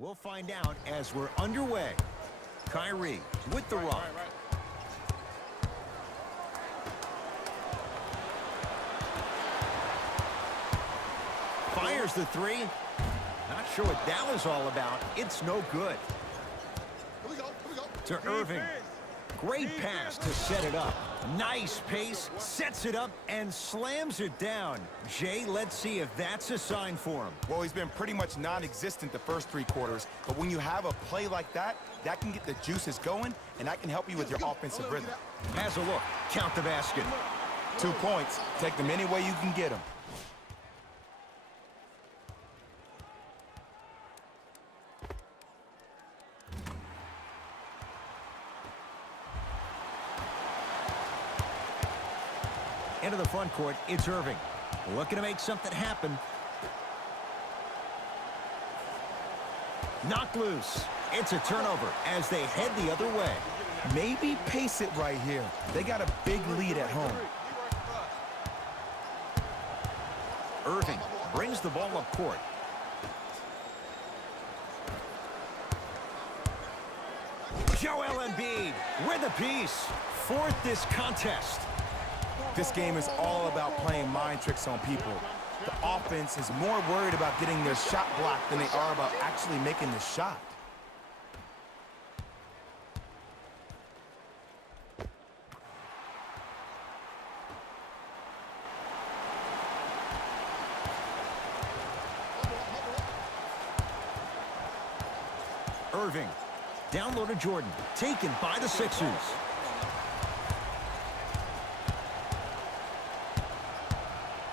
We'll find out as we're underway. Kyrie with the rock. Fires the three. Not sure what that was all about. It's no good. To Irving. Great pass to set it up. Nice pace, sets it up, and slams it down. Jay, let's see if that's a sign for him. Well, he's been pretty much non-existent the first 3 quarters, but when you have a play like that, that can get the juices going, and that can help you with your offensive rhythm. Has a look. Count the basket. 2 points. Take them any way you can get them. Into the front court, it's Irving. Looking to make something happen. Knocked loose. It's a turnover as they head the other way. Maybe pace it right here. They got a big lead at home. Irving brings the ball up court. Joel Embiid with a piece. Fourth this contest. This game is all about playing mind tricks on people. The offense is more worried about getting their shot blocked than they are about actually making the shot. Irving. Down low to Jordan. Taken by the Sixers.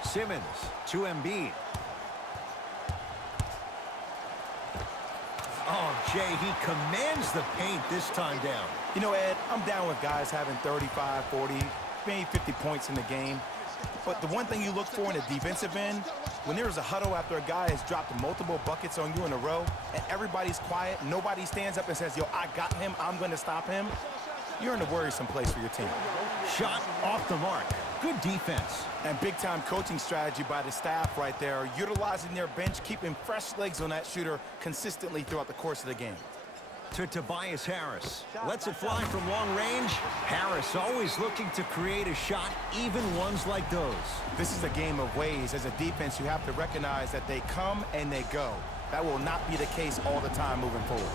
Simmons to Embiid. Oh, Jay, he commands the paint this time down. You know, Ed, I'm down with guys having 35, 40, maybe 50 points in the game. But the one thing you look for in a defensive end, when there's a huddle after a guy has dropped multiple buckets on you in a row, and everybody's quiet, nobody stands up and says, yo, I got him, I'm going to stop him, you're in a worrisome place for your team. Shot off the mark. Good defense. And big-time coaching strategy by the staff right there, utilizing their bench, keeping fresh legs on that shooter consistently throughout the course of the game. To Tobias Harris. Lets it fly from long range. Harris always looking to create a shot, even ones like those. This is a game of ways. As a defense, you have to recognize that they come and they go. That will not be the case all the time moving forward.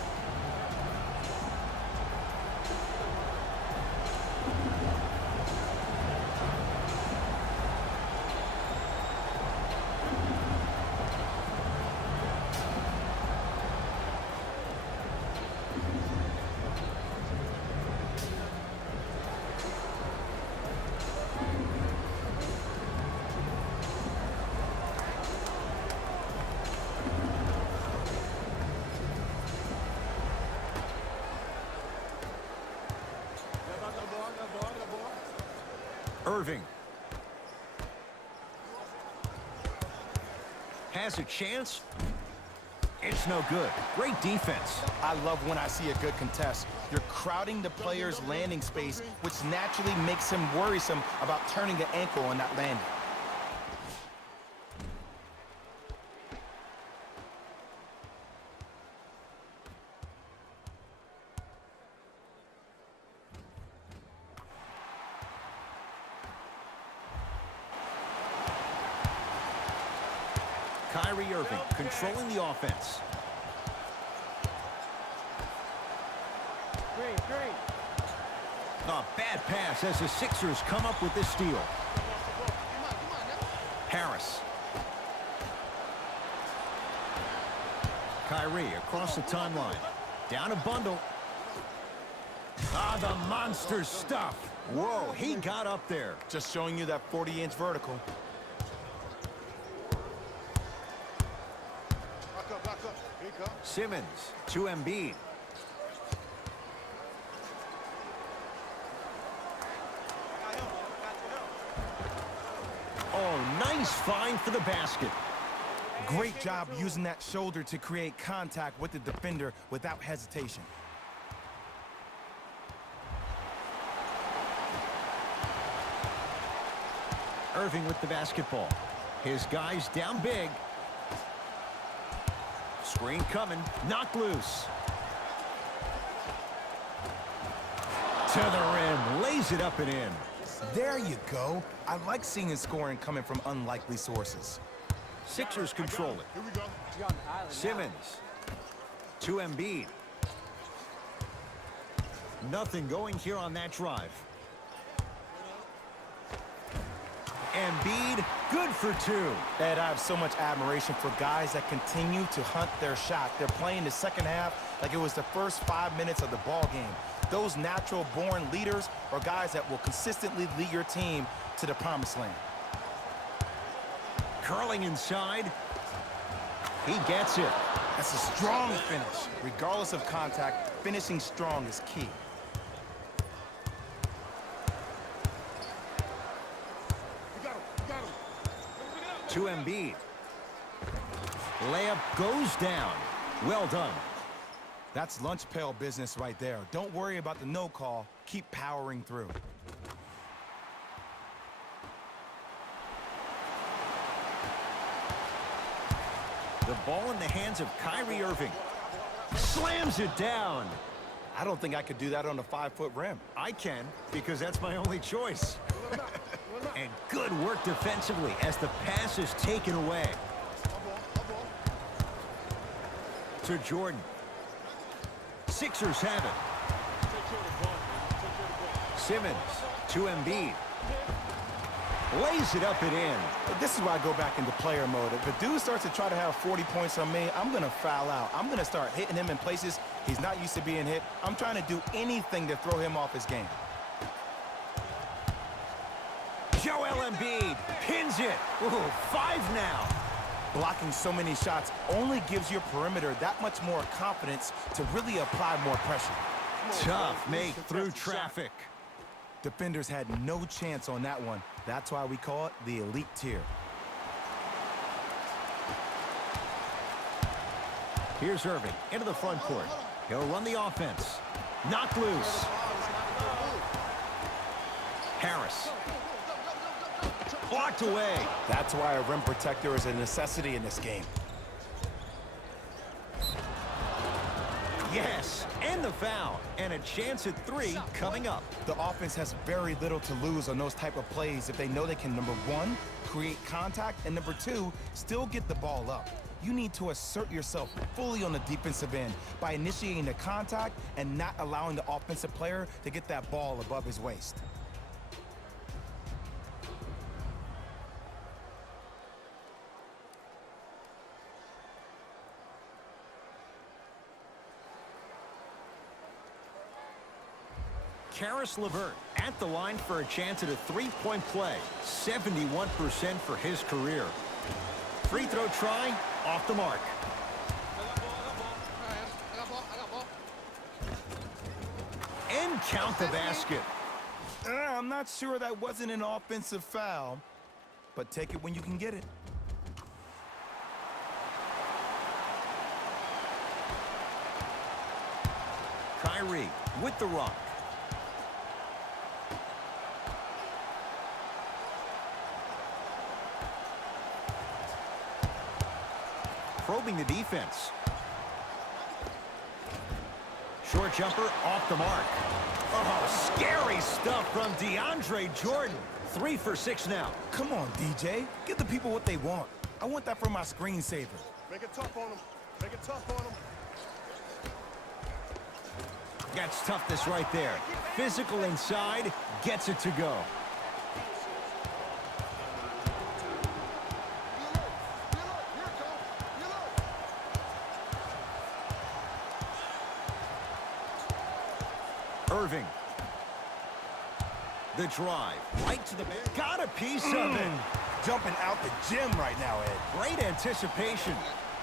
Irving. Has a chance. It's no good. Great defense. I love when I see a good contest. You're crowding the player's landing space, which naturally makes him worrisome about turning an ankle on that landing. Kyrie Irving controlling the offense. A bad pass as the Sixers come up with this steal. Harris. Kyrie across the timeline. Down a bundle. Ah, the monster stuff. Whoa, he got up there. Just showing you that 40-inch vertical. Simmons to Embiid. Oh, nice find for the basket. Great job using that shoulder to create contact with the defender without hesitation. Irving with the basketball. His guys down big. Screen coming. Knocked loose. To the rim. Lays it up and in. There you go. I like seeing scoring coming from unlikely sources. Sixers control it. Here we go. Simmons. To Embiid. Nothing going here on that drive. Embiid, good for two. Ed, I have so much admiration for guys that continue to hunt their shot. They're playing the second half like it was the first 5 minutes of the ball game. Those natural-born leaders are guys that will consistently lead your team to the promised land. Curling inside. He gets it. That's a strong finish. Regardless of contact, finishing strong is key. To Embiid. Layup goes down. Well done. That's lunch pail business right there. Don't worry about the no call. Keep powering through. The ball in the hands of Kyrie Irving. Slams it down. I don't think I could do that on a 5-foot rim. I can, because that's my only choice. And good work defensively as the pass is taken away. To Jordan. Sixers have it. Simmons to Embiid. Lays it up and in. But this is why I go back into player mode. If a dude starts to try to have 40 points on me, I'm going to foul out. I'm going to start hitting him in places he's not used to being hit. I'm trying to do anything to throw him off his game. Joel Embiid pins it. Ooh, 5 now. Blocking so many shots only gives your perimeter that much more confidence to really apply more pressure. Tough make through traffic. Defenders had no chance on that one. That's why we call it the elite tier. Here's Irving into the front court. He'll run the offense. Knocked loose. Harris. Blocked away. That's why a rim protector is a necessity in this game. Yes, and the foul. And a chance at 3 coming up. The offense has very little to lose on those type of plays if they know they can, number 1, create contact, and number 2, still get the ball up. You need to assert yourself fully on the defensive end by initiating the contact and not allowing the offensive player to get that ball above his waist. Caris LeVert at the line for a chance at a 3-point play. 71% for his career. Free throw try, off the mark. And count the basket. I'm not sure that wasn't an offensive foul, but take it when you can get it. Kyrie with the rock. Probing the defense. Short jumper off the mark. Oh, scary stuff from DeAndre Jordan. 3 for 6 now. Come on, DJ. Give the people what they want. I want that for my screensaver. Make it tough on them. Make it tough on them. That's toughness right there. Physical inside, gets it to go. Irving. The drive, right to the back. Got a piece of it. Jumping out the gym right now, Ed. Great anticipation.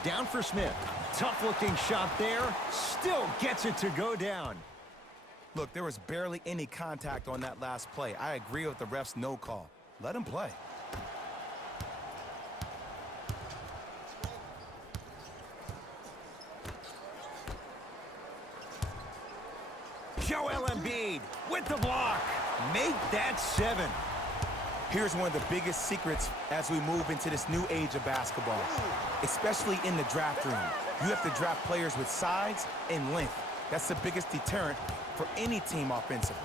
Down for Smith. Tough-looking shot there. Still gets it to go down. Look, there was barely any contact on that last play. I agree with the ref's no call. Let him play. Joel Embiid with the block. Make that 7. Here's one of the biggest secrets as we move into this new age of basketball, especially in the draft room. You have to draft players with size and length. That's the biggest deterrent for any team offensively.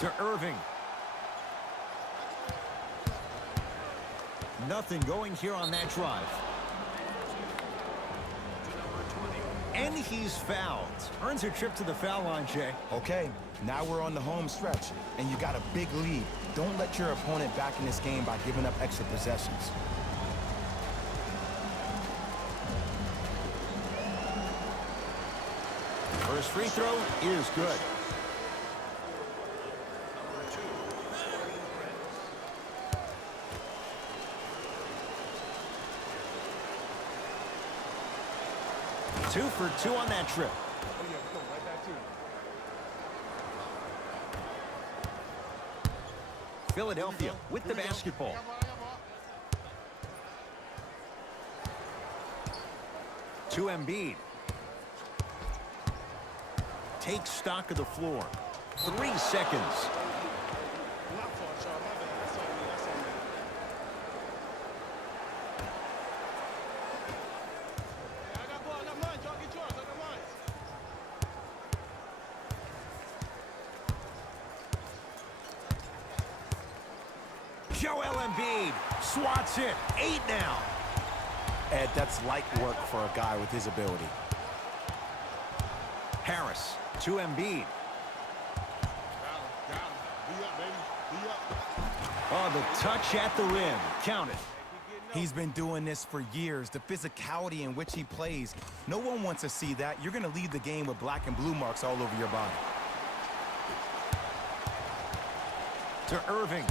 To Irving. Nothing going here on that drive. And he's fouled. Earns a trip to the foul line, Jay. Okay, now we're on the home stretch, and you got a big lead. Don't let your opponent back in this game by giving up extra possessions. First free throw is good. Two for two on that trip. Philadelphia with the basketball. To Embiid. Takes stock of the floor. 3 seconds. Joel Embiid swats it. 8 now. Ed, that's light work for a guy with his ability. Harris to Embiid. Oh, the touch at the rim. Count it. He's been doing this for years. The physicality in which he plays. No one wants to see that. You're going to lead the game with black and blue marks all over your body. To Irving.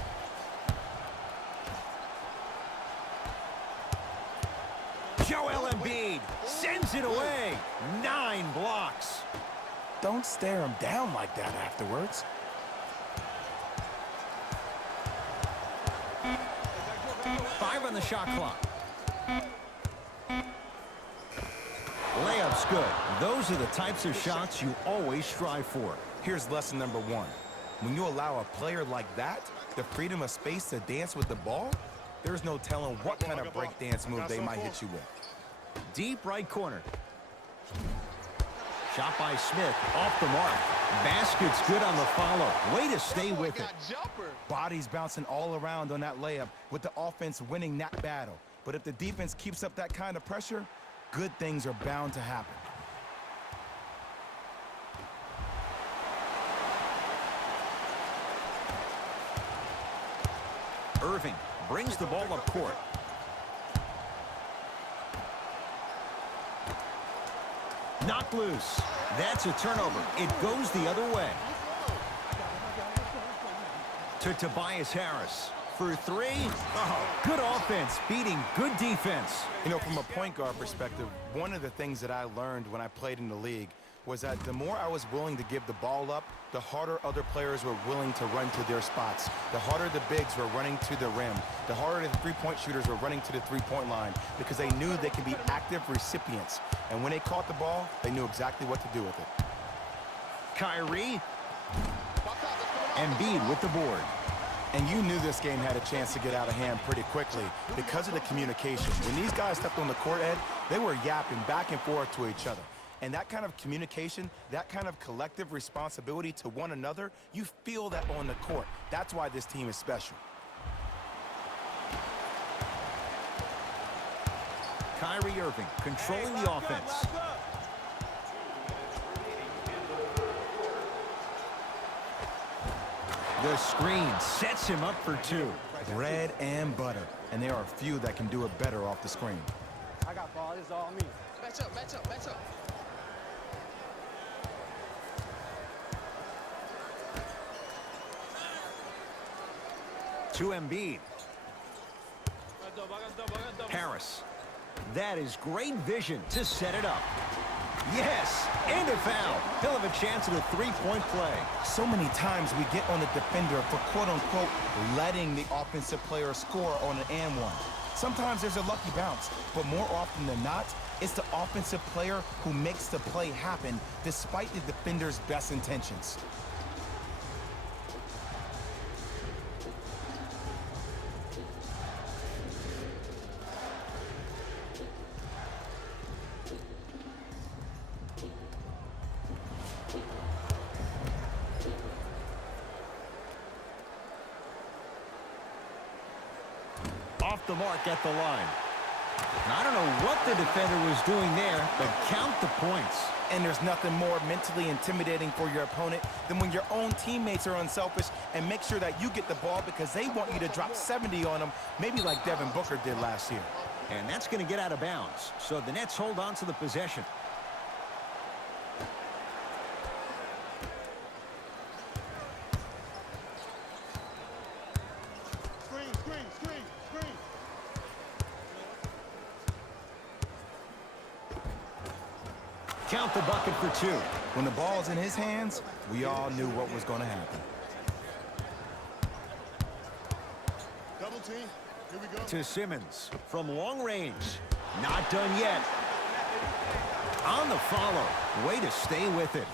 Joel Embiid sends it away. 9 blocks. Don't stare him down like that afterwards. Five on the shot clock. Layup's good. Those are the types of shots you always strive for. Here's lesson number 1. When you allow a player like that the freedom of space to dance with the ball, there's no telling what kind of breakdance move they might hit you with. Deep right corner. Shot by Smith, off the mark. Basket's good on the follow. Way to stay with it. Bodies bouncing all around on that layup with the offense winning that battle. But if the defense keeps up that kind of pressure, good things are bound to happen. Irving brings the ball up court. Knocked loose. That's a turnover. It goes the other way. To Tobias Harris for 3. Oh, good offense beating good defense. You know, from a point guard perspective, one of the things that I learned when I played in the league was that the more I was willing to give the ball up, the harder other players were willing to run to their spots. The harder the bigs were running to the rim. The harder the three-point shooters were running to the three-point line because they knew they could be active recipients. And when they caught the ball, they knew exactly what to do with it. Kyrie. Embiid with the board. And you knew this game had a chance to get out of hand pretty quickly because of the communication. When these guys stepped on the court, Ed, they were yapping back and forth to each other. And that kind of communication, that kind of collective responsibility to one another, you feel that on the court. That's why this team is special. Kyrie Irving controlling the offense. The screen sets him up for 2. Bread and butter. And there are few that can do it better off the screen. I got ball. This is all me. Match up, match up, match up. To Embiid. Harris. That is great vision to set it up. Yes, and a foul. He'll have a chance at a three-point play. So many times we get on the defender for quote-unquote letting the offensive player score on an and one. Sometimes there's a lucky bounce, but more often than not, it's the offensive player who makes the play happen despite the defender's best intentions. Off the mark at the line. I don't know what the defender was doing there, but count the points. And there's nothing more mentally intimidating for your opponent than when your own teammates are unselfish and make sure that you get the ball because they want you to drop 70 on them, maybe like Devin Booker did last year. And that's going to get out of bounds. So the Nets hold on to the possession. Screen. Count the bucket for two. When the ball's in his hands, we all knew what was going to happen. Double team. Here we go. To Simmons from long range. Not done yet. On the follow. Way to stay with it.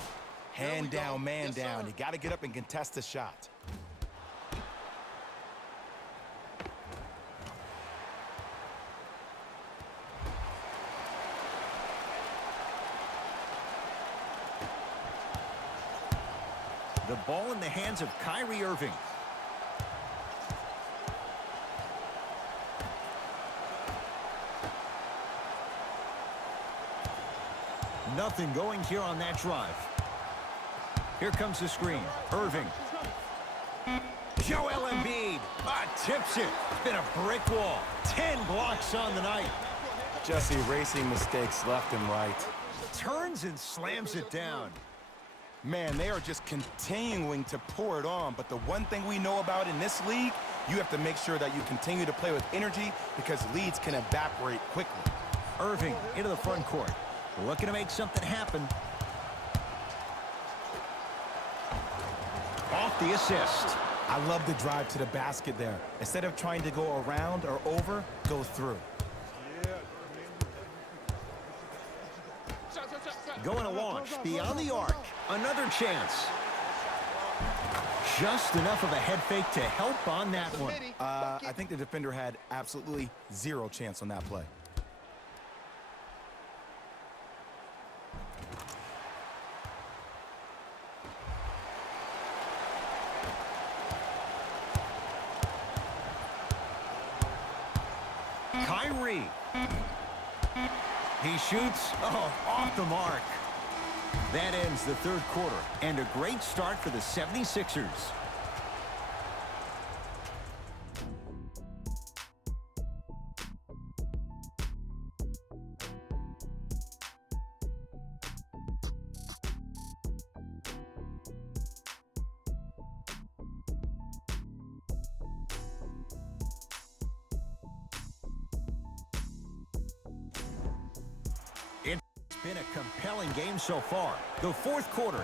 Hand down, man down. You got to get up and contest the shot. The ball in the hands of Kyrie Irving. Nothing going here on that drive. Here comes the screen. Irving. Joel Embiid. Tips it. It's been a brick wall. 10 blocks on the night. Just erasing mistakes left and right. Turns and slams it down. Man, they are just continuing to pour it on. But the one thing we know about in this league, you have to make sure that you continue to play with energy because leads can evaporate quickly. Irving into the front court. Looking to make something happen. Off the assist. I love the drive to the basket there. Instead of trying to go around or over, go through. Going to launch beyond the arc. Another chance. Just enough of a head fake to help on that one. I think the defender had absolutely zero chance on that play. Kyrie. He shoots. Off the mark. That ends the third quarter. And a great start for the 76ers. It's been a compelling game so far. The fourth quarter